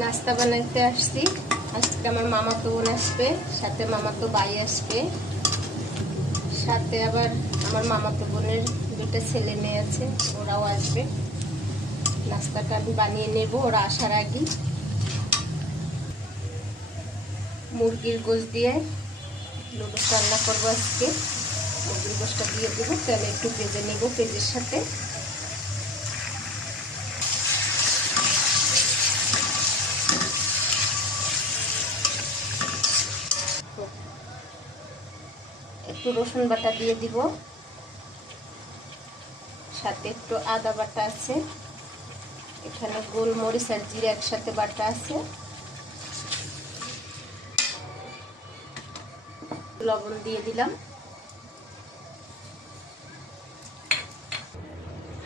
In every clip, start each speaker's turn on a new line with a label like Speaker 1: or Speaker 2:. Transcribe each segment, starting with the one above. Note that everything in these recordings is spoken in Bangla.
Speaker 1: নাস্তা বানাইতে আসছি। আজকে আমার মামা তো বোন আসবে, সাথে মামা তো ভাই আসবে। সাথে আবার আমার মামা তো বোনের দুটো ছেলে মেয়ে আছে, ওরাও আসবে। নাস্তাটা আমি বানিয়ে নেব, ওরা আসার আগে মুরগির গোশ দিয়ে লুডুস রান্না করব আজকে। মুরগির গোশটা দিয়ে দেবো, তেলে একটু ভেজে নেব পেঁয়াজের সাথে। একটু রসুন বাটা দিয়ে দিব। সাথে একটু আদা বাটা আছে। এখানে গোলমরিচ আর জিরে একসাথে বাটা আছে। লবণ দিয়ে দিলাম।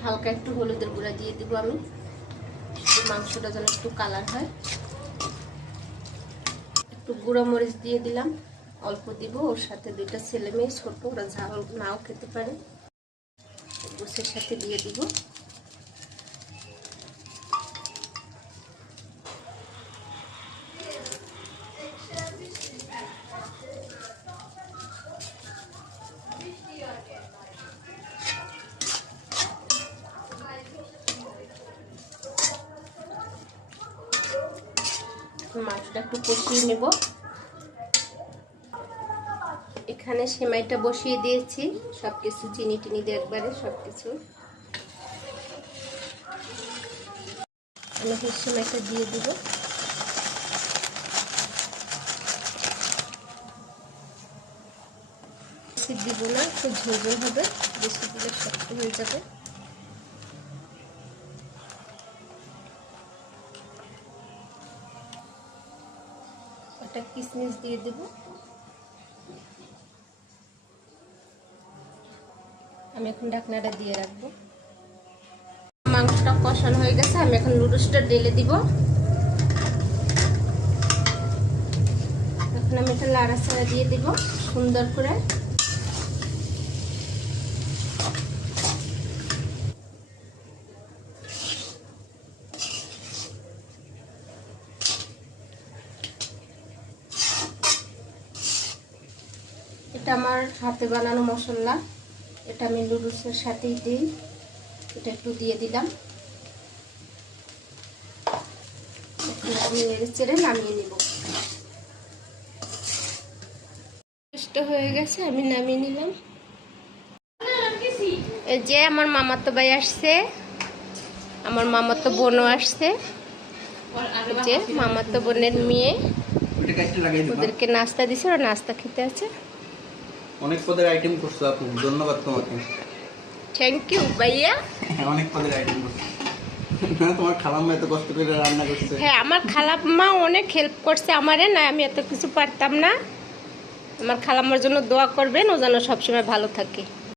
Speaker 1: হালকা একটু হলুদের গুঁড়া দিয়ে দিব আমি। মাংসটা যেন একটু কালার হয়। একটু গুঁড়ো মরিচ দিয়ে দিলাম। অল্প দিব, ওর সাথে দুইটা ছেলে মেয়ে ছোট, ওরা ঝাল নাও খেতে পারে। গোসের সাথে দিয়ে দিব। মাছটা একটু কষিয়ে নেব। এখানে সেমাইটা বসিয়ে দিয়েছি। সব কিছু চিনি টিনি দিয়ে একবারে সব কিছু সেমাইটা দিয়ে দিব। দিব না, একটু ঝোল হবে, বেশি দিলে শক্ত হয়ে যাবে। একটা কিশমিশ দিয়ে দেব। আমি এখন ঢাকনাটা দিয়ে রাখব। মাংসটা কষানো হয়ে গেছে, আমি এখন নুডলসটা ঢেলে দিব। এখন আমি এটা লাড়া ছাড়া দিয়ে দিব, সুন্দর করে। এটা আমার হাতে বানানো মশলা। এটা আমি নুডলসের সাথেই দিই। এটা একটু দিয়ে দিলাম। আমি চেড়ে নামিয়ে নিব। হয়ে গেছে আমি নামিয়ে নিলাম। এই যে আমার মামাতো ভাই আসছে। আমার মামাতো বোনও আসছে। যে মামাতো বোনের মেয়ে। ওদেরকে নাস্তা দিছে ওরা নাস্তা খেতে আছে।
Speaker 2: অনেক পদের আইটেম করছ আপু ধন্যবাদ তোমাকে।
Speaker 1: থ্যাংক ইউ ভাইয়া।
Speaker 2: অনেক পদের আইটেম করছ। না তোমার খালাম্মা এত কষ্ট করে রান্না করছে।
Speaker 1: হ্যাঁ আমার খালাম্মা অনেক হেল্প করছে আমারে না আমি এত কিছু পারতাম না। আমার খালাম্মার জন্য দোয়া করবেন ও যেন সবসময় ভালো থাকে।